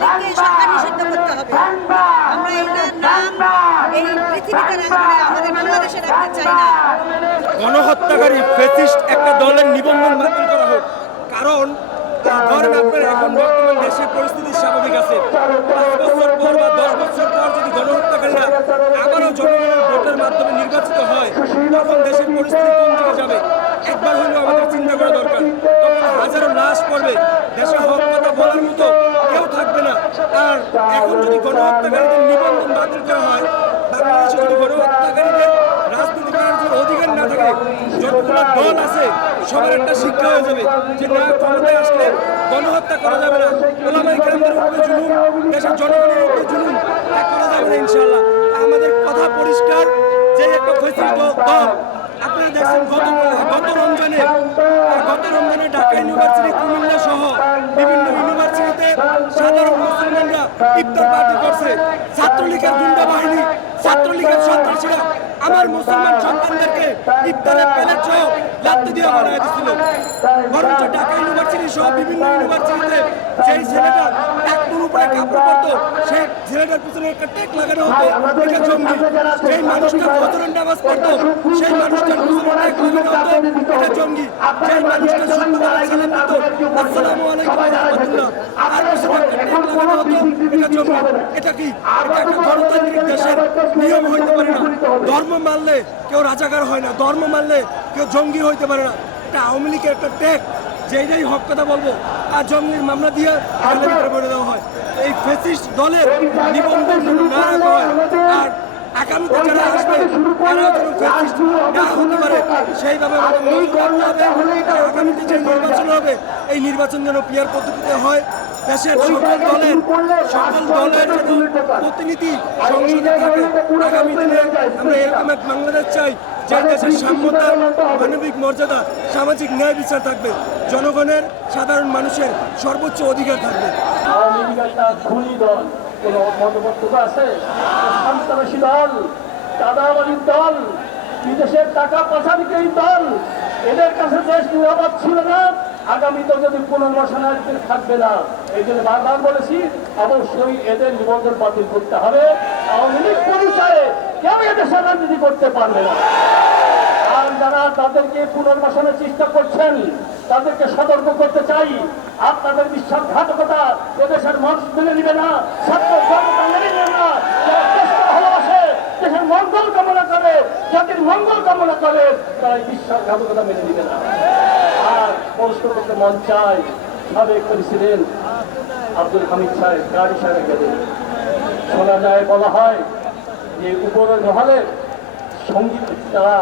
তাদেরকে সরকার নিষিদ্ধ করতে হবে। আমরা এটার নাম এই পৃথিবীতে রাখবে আমাদের বাংলাদেশে রাখতে চাই না। গণহত্যাকারী ফেসিস্ট একটা দলের নিবন্ধন বাতিল করা হোক। কারণ ধরেন আপনার এখন বর্তমান দেশের পরিস্থিতি স্বাভাবিক আছে। পাঁচ বছর পর বা দশ বছর পর যদি গণহত্যাকারীরা আবারও জনগণের ভোটের মাধ্যমে নির্বাচিত হয় তখন দেশের পরিস্থিতি কোন দিকে যাবে? একবার হলেও আমাদের চিন্তা করা দরকার। তখন হাজারো লাশ পড়বে। দেশে এখন যদি গণহত্যাকারীদের নিবন্ধন বাতিল করা হয় বাংলাদেশে যদি গণহত্যাকারীদের রাজনীতি করার জন্য অধিকার না থাকে যতগুলো দল আছে, সবার একটা শিক্ষা হয়ে যাবে যে না, ক্ষমতায় আসলে গণহত্যা করা যাবে না। ওলামাই কেন্দ্রের উপরে জুলুম, দেশের জনগণের উপরে জুলুম, তা করা যাবে না ইনশাল্লাহ আমাদের কথা পরিষ্কার, যে একটা ফৈসিল দল, আপনারা দেখছেন গত গত রমজানে গত রমজানে ঢাকা ইউনিভার্সিটি কুমিল্লা সহ বিভিন্ন ইউনিভার্সিটিতে সাধারণ মুসলমানরা ইফতার পার্টি করছে। ছাত্রলীগের গুন্ডা বাহিনী ছাত্রলীগের সন্ত্রাসীরা আমার মুসলমান সন্তানদেরকে ইফতারের প্লেট সহ লাত্তি দিয়ে বানায় দিচ্ছিল বরঞ্চ ঢাকা ইউনিভার্সিটি সহ বিভিন্ন ইউনিভার্সিটিতে যেই ছেলেটা একটুর উপরে কাপড় পরতো সেই ছেলেটার পিছনে একটা টেক লাগানো হতো এটা জঙ্গি। যেই মানুষটা ফজরের নামাজ পড়তো, সেই মানুষটার পিছনে টেক লাগানো হতো জঙ্গি। যেই মানুষটা সন্ধ্যাবেলা সালাম দিত, আসসালামু আলাইকুম রাহমাতুল্লাহ। আর পিছনে টেক লাগানো হতো। জঙ্গি এটা কি? এটা গণতান্ত্রিক দেশের নিয়ম হইতে পারে না। ধর্ম মানলে কেউ রাজাকার হয় না। ধর্ম মানলে কেউ জঙ্গি হইতে পারে না। এটা আওয়ামী লীগের একটা টেক যেটাই হক কথা বলব। আর জঙ্গির মামলা দিয়ে জেলের ভিতরে পড়ে দেওয়া হয়। এই ফেসিস্ট দলের নিবন্ধন না রাখা হয়। আর আগামীতে যারা আসবে তারা যেন ফেসিস্ট না হতে পারে। সেইভাবে আমাদের নজর রাখতে হবে। আগামীতে যে নির্বাচন হবে এই নির্বাচন যেন পিয়ার পদ্ধতিতে হয় দেশের সকল দলের সকল দলের প্রতিনিধি সংসদে থাকে। আগামী দিনে আমরা এরকম এক বাংলাদেশ চাই, যে দেশের সাম্যতা, মানবিক মর্যাদা, সামাজিক ন্যায় বিচার থাকবে। জনগণের, সাধারণ মানুষের সর্বোচ্চ অধিকার থাকবে। কোন মতবক্তব্য আছে? সন্ত্রাসী দল বিদেশের টাকা পাচারিকারী দল, এদের কাছে দেশ নিরাপদ ছিল না। আগামীতে যদি পুনর্বাসন আসবে থাকবে না, এই জন্য বারবার বলেছি, অবশ্যই এদের নিবন্ধন বাতিল করতে হবে। আওয়ামী লীগ পরিচয়ে কেউ এদেশের রাজনীতি করতে পারবে না। আর যারা তাদেরকে পুনর্বাসনের চেষ্টা করছেন, তাদেরকে সতর্ক করতে চাই। আপনাদের বিশ্বাসঘাতকতা এদেশের মানুষ মেনে নিবে না ভালোবাসে, দেশের মঙ্গল কামনা করে, জাতির মঙ্গল কামনা করে তারা বিশ্বাসঘাতকতা মেনে নিবে না। প্রশ্ন করতে মন চাই সাবেক প্রেসিডেন্ট আব্দুল হামিদ সাহেব গাড়ি সাহেব গেলেন শোনা যায়, বলা হয় যে উপরের মহলে সংগীত তারা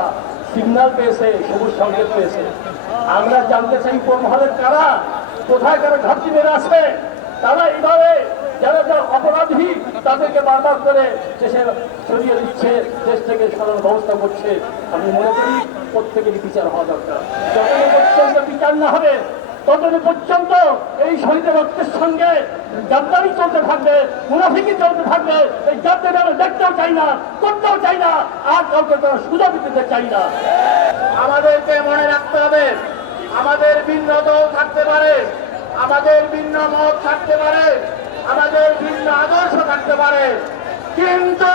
সিগন্যাল পেয়েছে, সবুজ সংকেত পেয়েছে, আমরা জানতে চাই উপর মহলের কারা, কোথায় কারা ঘাটতি মেরে আছে, তারা এইভাবে যারা যারা অপরাধী, তাদেরকে বারবার করে দেশে সরিয়ে দিচ্ছে, দেশ থেকে সরানোর ব্যবস্থা করছে। আমি মনে করি প্রত্যেকেরই বিচার হওয়া দরকার। পর্যন্ত বিচার না হবে, ততদিন পর্যন্ত এই শহীদের রক্তের সঙ্গে গাদ্দারি চলতে থাকবে মুনাফিকি চলতে থাকবে, এই গাদ্দারি আমরা দেখতেও চাই না, করতেও চাই না, আর কাউকে কোনো সুযোগ দিতে চাই না। আমাদেরকে মনে রাখতে হবে, আমাদের ভিন্ন দল থাকতে পারে, আমাদের ভিন্ন মত থাকতে পারে, আমাদের ভিন্ন আদর্শ থাকতে পারে, কিন্তু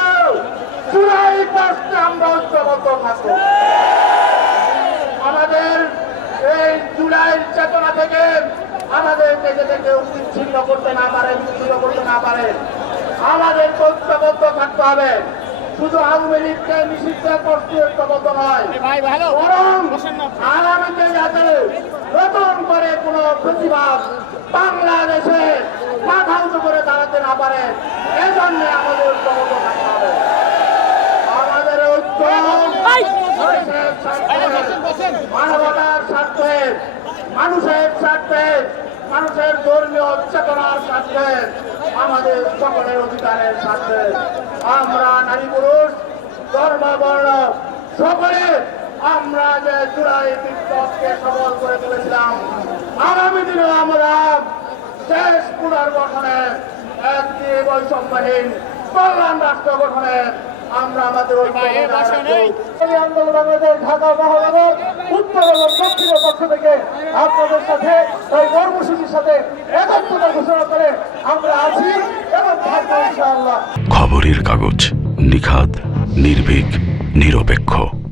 চূড়াই পাশে আমরা ঐক্যবদ্ধ থাকব। এই জুলাই চেতনা থেকে আমাদের থেকে থেকে বিচ্ছিন্ন করতে না পারে বিচ্ছিন্ন করতে না পারে। আমাদের ঐক্যবদ্ধ থাকতে হবে। শুধু আওয়ামী লীগকে নিষিদ্ধ করতে ঐক্যবদ্ধ নয় বরং আগামীতে যাতে নতুন করে কোন প্রতিবাদ বাংলাদেশে মাথা উঁচু করে দাঁড়াতে না পারে এজন্য আমাদের ঐক্যবদ্ধ থাকতে হবে। আমাদের ঐক্য মানবতার স্বার্থে মানুষের স্বার্থে মানুষের ধর্মীয় চেতনার স্বার্থে আমাদের সকলের অধিকারের স্বার্থে আমরা নারী পুরুষ ধর্ম বর্ণ সকলে আমরা যে চূড়াই বিপ্লবকে সবল করে তুলেছিলাম আগামী দিনে আমরা দেশ পুনর্গঠনে একটি বৈষম্যহীন কল্যাণ রাষ্ট্র গঠনে আমরা আমাদের বজায় আন্দোলন আমাদের ঢাকা মহানগর থেকে আপনাদের সাথে ওই কর্মসূচির সাথে একত্রতা ঘোষণা করে আমরা আছি এবং থাকব ইনশাআল্লাহ। খবরের কাগজ নিখাত নির্ভীক, নিরপেক্ষ।